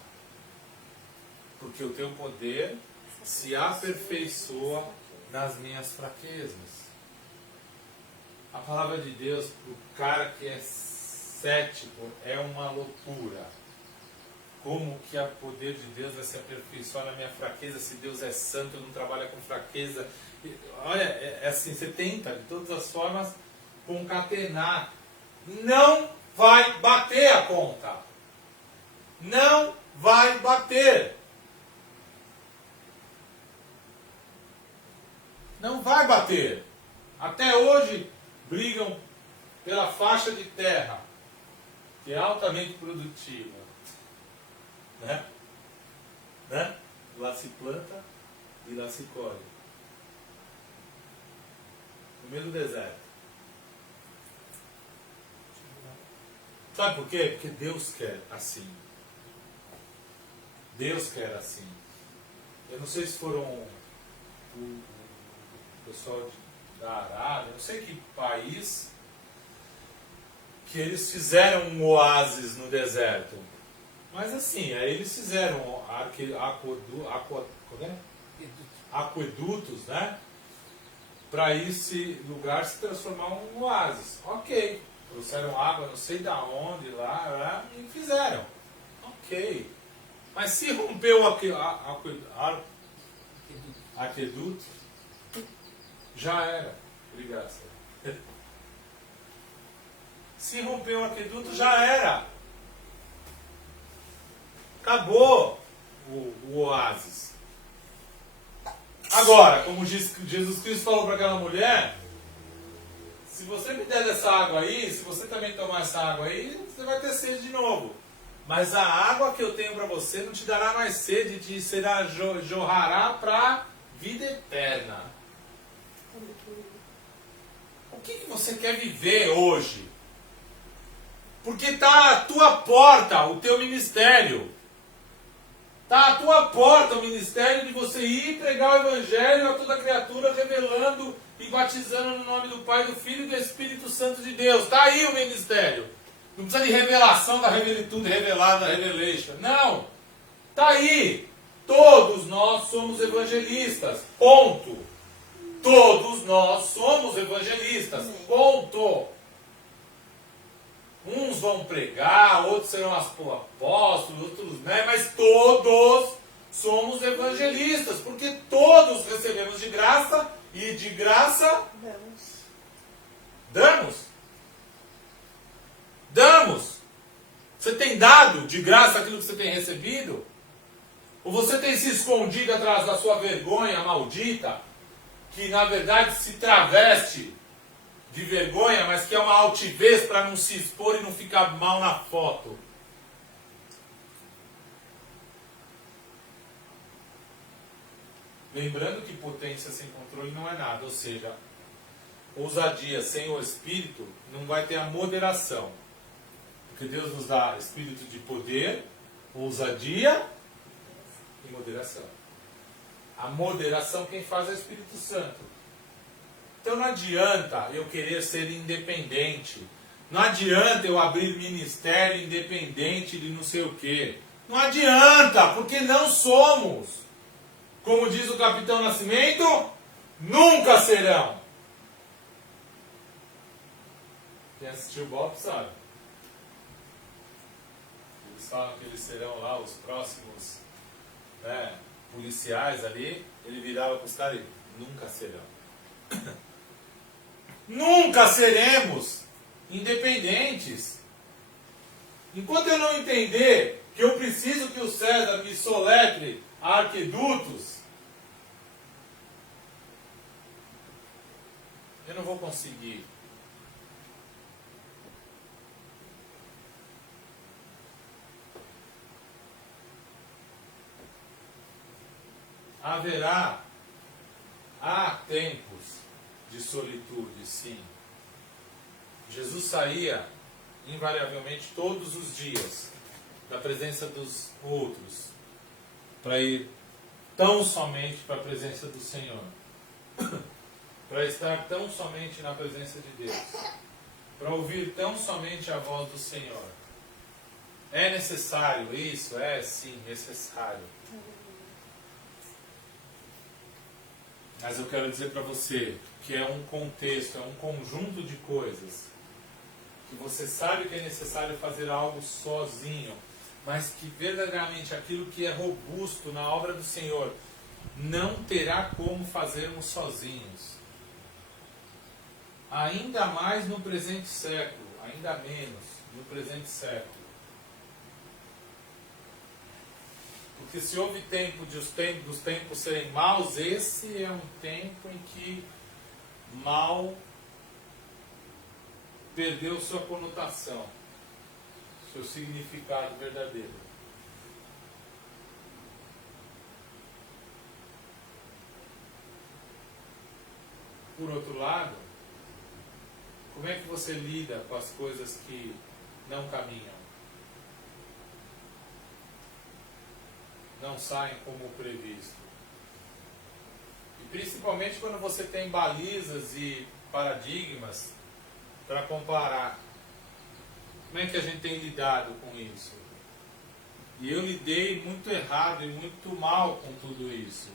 porque o teu poder se aperfeiçoa nas minhas fraquezas. A palavra de Deus para o cara que é cético é uma loucura. Como que o poder de Deus vai se aperfeiçoar na minha fraqueza? Se Deus é santo, não trabalha com fraqueza. Olha, é assim, você tenta de todas as formas concatenar. Não vai bater a conta. Não vai bater. Não vai bater. Até hoje brigam pela faixa de terra, que é altamente produtiva. Né? Lá se planta e lá se colhe. No meio do deserto. Sabe por quê? Porque Deus quer assim. Deus quer assim. Eu não sei se foram o pessoal da Arábia, não sei que país, que eles fizeram um oásis no deserto. Mas assim, aí eles fizeram aquedutos, né? Para esse lugar se transformar em um oásis. Ok. Trouxeram água não sei da onde lá e fizeram. Ok. Mas se rompeu o aqueduto, já era. Obrigado, senhor. Se romper o aqueduto, já era. Acabou o oásis. Agora, como Jesus Cristo falou para aquela mulher, se você me der dessa água aí, se você também tomar essa água aí, você vai ter sede de novo. Mas a água que eu tenho para você não te dará mais sede, te será jorrará para vida eterna. O que você quer viver hoje? Porque está à tua porta o teu ministério. Está à tua porta o ministério de você ir pregar o Evangelho a toda criatura, revelando e batizando no nome do Pai, do Filho e do Espírito Santo de Deus. Está aí o ministério. Não precisa de revelação da revelitude revelada, revelation. Não. Está aí. Todos nós somos evangelistas. Ponto. Todos nós somos evangelistas. Ponto. Uns vão pregar, outros serão apóstolos, outros né, mas todos somos evangelistas, porque todos recebemos de graça e de graça damos. Você tem dado de graça aquilo que você tem recebido? Ou você tem se escondido atrás da sua vergonha maldita, que na verdade se traveste de vergonha, mas que é uma altivez para não se expor e não ficar mal na foto? Lembrando que potência sem controle não é nada, ou seja, ousadia sem o Espírito não vai ter a moderação. Porque Deus nos dá espírito de poder, ousadia e moderação. A moderação quem faz é o Espírito Santo. Então não adianta eu querer ser independente. Não adianta eu abrir ministério independente de não sei o quê. Não adianta, porque não somos. Como diz o Capitão Nascimento, nunca serão. Quem assistiu o Bob sabe. Eles falam que eles serão lá os próximos policiais ali. Ele virava para os caras e nunca serão. Nunca seremos independentes. Enquanto eu não entender que eu preciso que o César me soletre arquedutos, eu não vou conseguir. Há tempos de solitude, sim. Jesus saía invariavelmente todos os dias da presença dos outros para ir tão somente para a presença do Senhor, para estar tão somente na presença de Deus, para ouvir tão somente a voz do Senhor. É necessário isso? É sim, necessário. Mas eu quero dizer para você que é um contexto, é um conjunto de coisas que você sabe que é necessário fazer algo sozinho, mas que verdadeiramente aquilo que é robusto na obra do Senhor não terá como fazermos sozinhos. Ainda mais no presente século, ainda menos no presente século. Porque se houve tempo dos tempos serem maus, esse é um tempo em que mal perdeu sua conotação, seu significado verdadeiro. Por outro lado, como é que você lida com as coisas que não caminham? Não saem como previsto. E principalmente quando você tem balizas e paradigmas para comparar. Como é que a gente tem lidado com isso? E eu lidei muito errado e muito mal com tudo isso.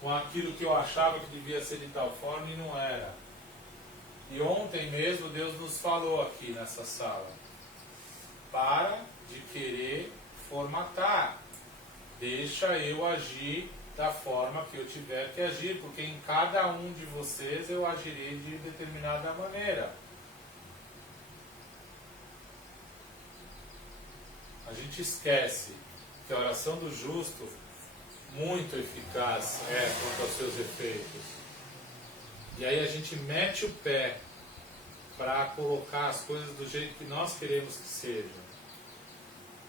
Com aquilo que eu achava que devia ser de tal forma e não era. E ontem mesmo Deus nos falou aqui nessa sala. Para de querer formatar. Deixa eu agir da forma que eu tiver que agir, porque em cada um de vocês eu agirei de determinada maneira. a gente esquece que a oração do justo muito eficaz é quanto aos seus efeitos. E aí a gente mete o pé para colocar as coisas do jeito que nós queremos que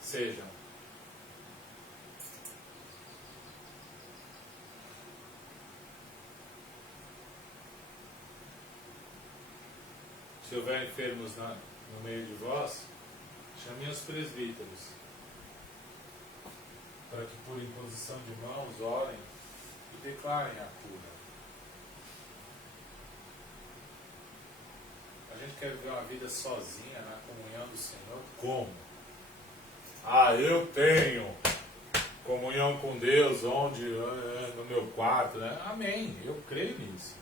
sejam. Se houver enfermos no meio de vós, chamem os presbíteros, para que por imposição de mãos orem e declarem a cura. A gente quer viver uma vida sozinha na comunhão do Senhor. Como? Eu tenho comunhão com Deus onde no meu quarto, né? Amém, eu creio nisso.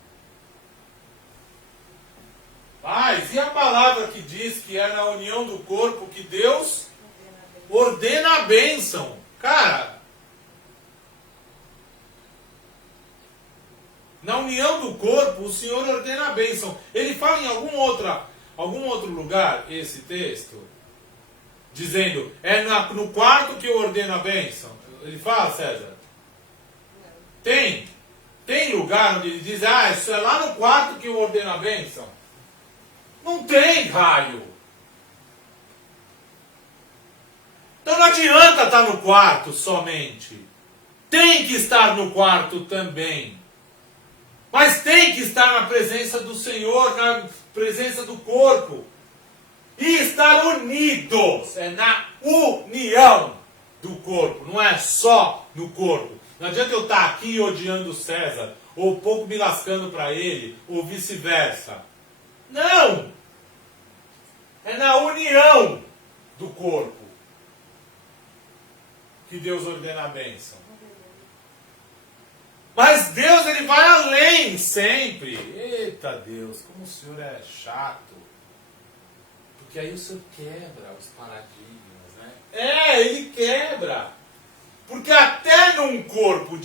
Mas e a palavra que diz que é na união do corpo que Deus ordena a bênção? Cara, na união do corpo o Senhor ordena a bênção. Ele fala em algum outro lugar esse texto? Dizendo, no quarto que eu ordeno a bênção. Ele fala, César? Tem lugar onde ele diz, isso é lá no quarto que eu ordeno a bênção? Não tem, raio. Então não adianta estar no quarto somente. Tem que estar no quarto também. Mas tem que estar na presença do Senhor, na presença do corpo. E estar unidos. É na união do corpo. Não é só no corpo. Não adianta eu estar aqui odiando César, ou pouco me lascando para ele, ou vice-versa. Não! É na união do corpo que Deus ordena a bênção. Mas Deus, ele vai além sempre. Eita Deus, como o Senhor é chato. Porque aí o Senhor quebra os paradigmas, né? Ele quebra. Porque até num corpo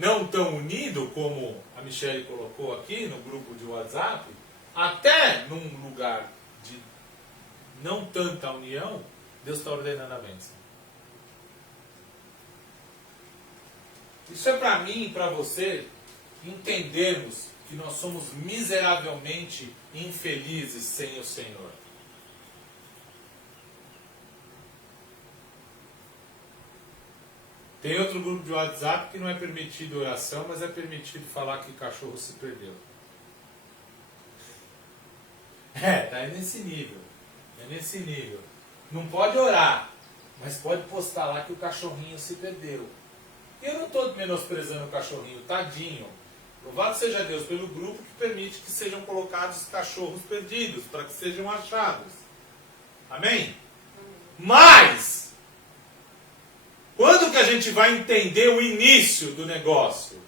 não tão unido, como a Michele colocou aqui no grupo de WhatsApp, até num lugar de não tanta união, Deus está ordenando a bênção. Isso é para mim e para você entendermos que nós somos miseravelmente infelizes sem o Senhor. Tem outro grupo de WhatsApp que não é permitido oração, mas é permitido falar que o cachorro se perdeu. Tá nesse nível. É nesse nível. Não pode orar, mas pode postar lá que o cachorrinho se perdeu. Eu não estou menosprezando o cachorrinho, tadinho. Louvado seja Deus pelo grupo que permite que sejam colocados cachorros perdidos, para que sejam achados. Amém? Mas, quando que a gente vai entender o início do negócio?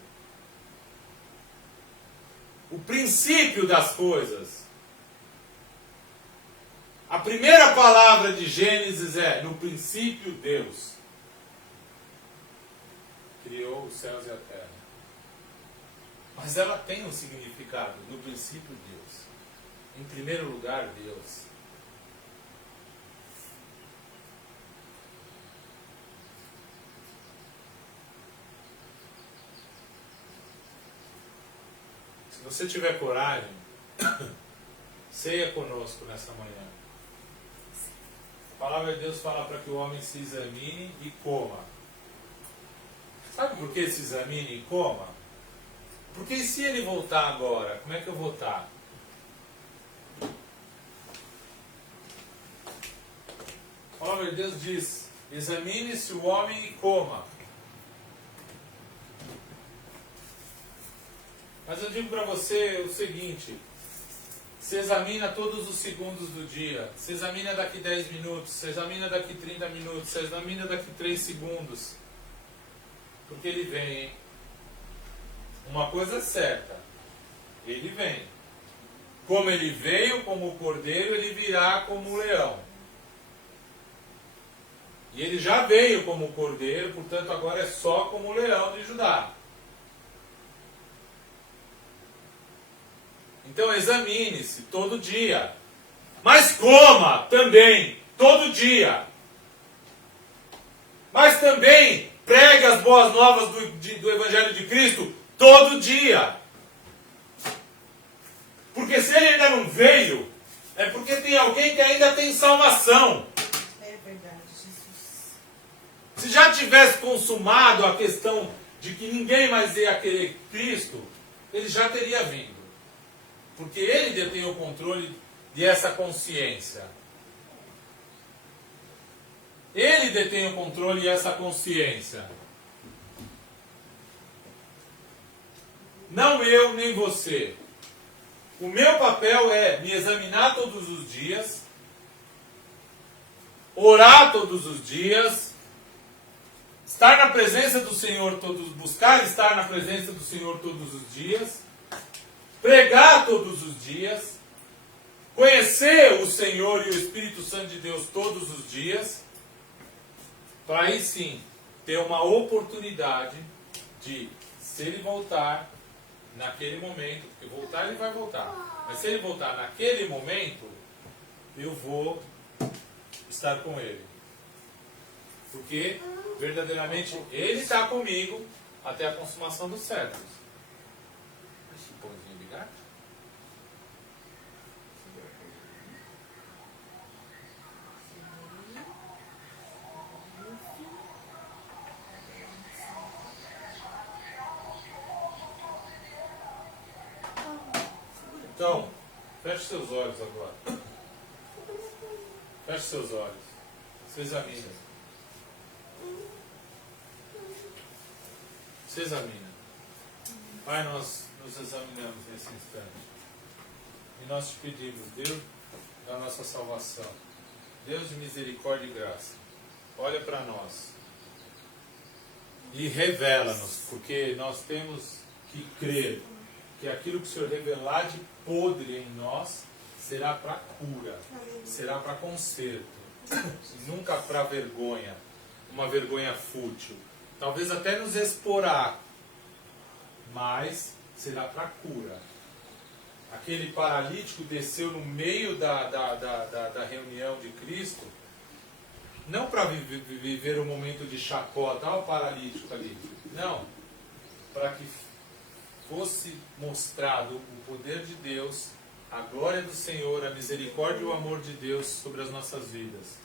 O princípio das coisas. A primeira palavra de Gênesis é, no princípio Deus criou os céus e a terra. Mas ela tem um significado. No princípio Deus. Em primeiro lugar Deus. Se você tiver coragem, ceia conosco nessa manhã. A palavra de Deus fala para que o homem se examine e coma. Sabe por que se examine e coma? Porque se ele voltar agora, como é que eu vou estar? A palavra de Deus diz, examine-se o homem e coma. Mas eu digo para você o seguinte, se examina todos os segundos do dia, se examina daqui 10 minutos, se examina daqui 30 minutos, se examina daqui 3 segundos. Porque ele vem, hein? Uma coisa é certa, ele vem. Como ele veio como o cordeiro, ele virá como o leão. E ele já veio como o cordeiro, portanto agora é só como o leão de Judá. Então examine-se todo dia. Mas coma também todo dia. Mas também pregue as boas novas do Evangelho de Cristo todo dia. Porque se ele ainda não veio, é porque tem alguém que ainda tem salvação. É verdade, Jesus. Se já tivesse consumado a questão de que ninguém mais ia querer Cristo, ele já teria vindo. Porque ele detém o controle dessa consciência. Ele detém o controle dessa consciência. Não eu nem você. O meu papel é me examinar todos os dias, orar todos os dias, estar na presença do Senhor buscar estar na presença do Senhor todos os dias, pregar todos os dias, conhecer o Senhor e o Espírito Santo de Deus todos os dias, para aí sim ter uma oportunidade de, se ele voltar naquele momento, porque voltar ele vai voltar, mas se ele voltar naquele momento, eu vou estar com ele. Porque verdadeiramente ele está comigo até a consumação dos séculos. Esse pãozinho de gato? Então, feche seus olhos agora. Feche seus olhos. Se examina. Se examina. Pai, nós nos examinamos nesse instante. E nós te pedimos, Deus da nossa salvação, Deus de misericórdia e graça, olha para nós e revela-nos, porque nós temos que crer que aquilo que o Senhor revelar de podre em nós será para cura, será para conserto, e nunca para vergonha, uma vergonha fútil. Talvez até nos exporá, mas será para cura. Aquele paralítico desceu no meio da reunião de Cristo, não para viver um momento de chacota, o paralítico ali, não, para que fosse mostrado o poder de Deus, a glória do Senhor, a misericórdia e o amor de Deus sobre as nossas vidas.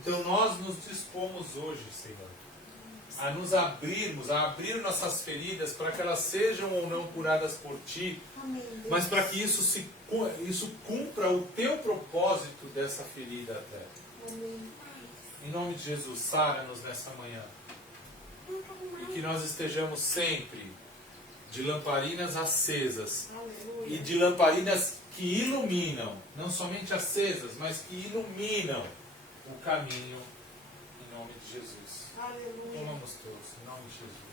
Então nós nos dispomos hoje, Senhor, a nos abrirmos, a abrir nossas feridas para que elas sejam ou não curadas por Ti, mas para que isso cumpra o Teu propósito dessa ferida até. Em nome de Jesus, sara-nos nessa manhã. E que nós estejamos sempre de lamparinas acesas. E de lamparinas que iluminam, não somente acesas, mas que iluminam o caminho, em nome de Jesus. Tomamos todos, em nome de Jesus.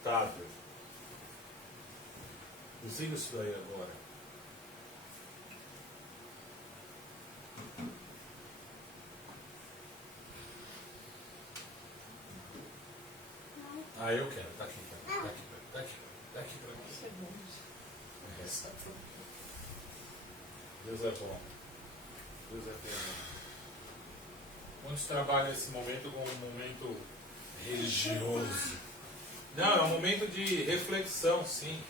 Otávio, desliga isso daí agora. Ah, eu quero. Tá aqui pra mim. Tá aqui pra mim. Deus é bom. Deus é bom. Muitos trabalham esse momento como um momento religioso. Não, é um momento de reflexão, sim.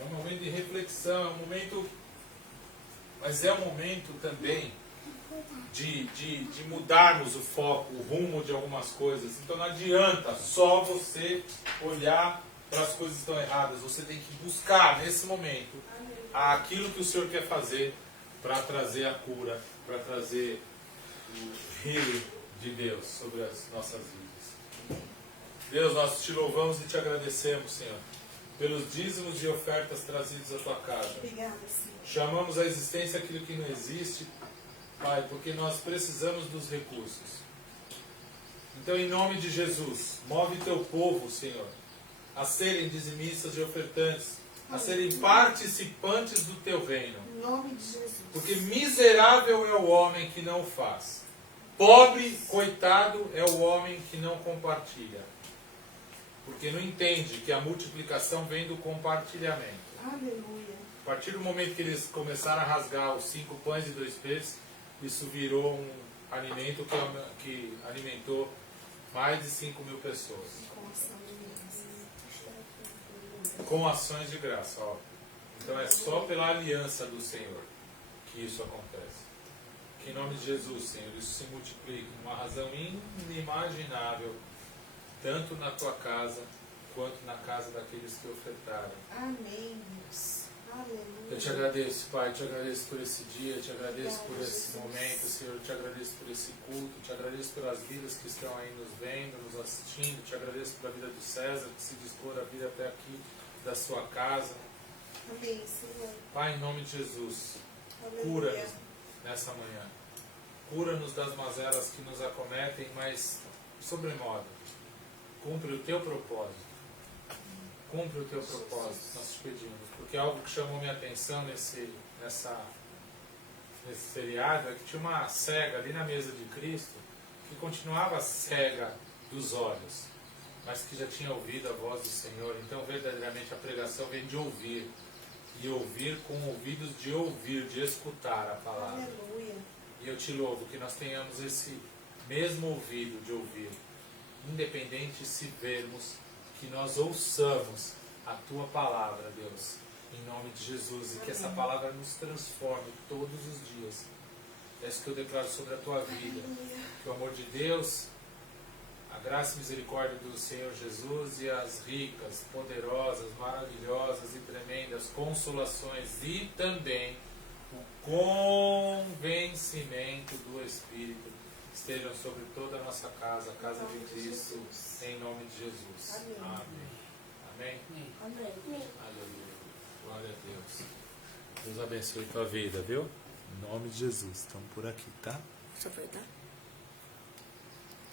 É um momento de reflexão, é um momento... Mas é um momento também de mudarmos o foco, o rumo de algumas coisas. Então não adianta só você olhar para as coisas que estão erradas. Você tem que buscar, nesse momento, aquilo que o Senhor quer fazer para trazer a cura, para trazer o reino de Deus sobre as nossas vidas. Deus, nós te louvamos e te agradecemos, Senhor, pelos dízimos e ofertas trazidos à tua casa. Obrigada, Senhor. Chamamos à existência aquilo que não existe, Pai, porque nós precisamos dos recursos. Então, em nome de Jesus, move teu povo, Senhor, a serem dizimistas e ofertantes, a serem participantes do teu reino. Em nome de Jesus. Porque miserável é o homem que não faz. Pobre, coitado, é o homem que não compartilha. Porque não entende que a multiplicação vem do compartilhamento. Aleluia. A partir do momento que eles começaram a rasgar os 5 pães e 2 peixes, isso virou um alimento que alimentou mais de 5.000 pessoas. Com ações de graça. Ó. Então é só pela aliança do Senhor que isso acontece. Que em nome de Jesus, Senhor, isso se multiplique numa razão inimaginável, tanto na tua casa, quanto na casa daqueles que ofertaram. Amém, Deus. Aleluia. Eu te agradeço, Pai, te agradeço por esse dia, te agradeço por esse momento, Senhor, te agradeço por esse culto, te agradeço pelas vidas que estão aí nos vendo, nos assistindo, te agradeço pela vida do César, que se dispôs a vir até aqui da sua casa. Amém, Senhor. Pai, em nome de Jesus, Aleluia. cura-nos nessa manhã. Cura-nos das mazelas que nos acometem, mas, sobremodo, cumpre o teu propósito. Cumpre o teu propósito, nós te pedimos. Porque algo que chamou minha atenção nesse feriado é que tinha uma cega ali na mesa de Cristo que continuava cega dos olhos, mas que já tinha ouvido a voz do Senhor. Então, verdadeiramente, a pregação vem de ouvir. E ouvir com ouvidos de ouvir, de escutar a palavra. Aleluia. E eu te louvo que nós tenhamos esse mesmo ouvido de ouvir, independente se vermos, que nós ouçamos a tua palavra, Deus, em nome de Jesus, e que essa palavra nos transforme todos os dias. É isso que eu declaro sobre a tua vida. Que o amor de Deus, a graça e misericórdia do Senhor Jesus e as ricas, poderosas, maravilhosas e tremendas consolações e também o convencimento do Espírito estejam sobre toda a nossa casa, a casa de Cristo, em nome de Jesus. Amém. Amém? Amém. Aleluia. Glória a Deus. Deus abençoe tua vida, viu? Em nome de Jesus. Estamos por aqui, tá? Só vai dar?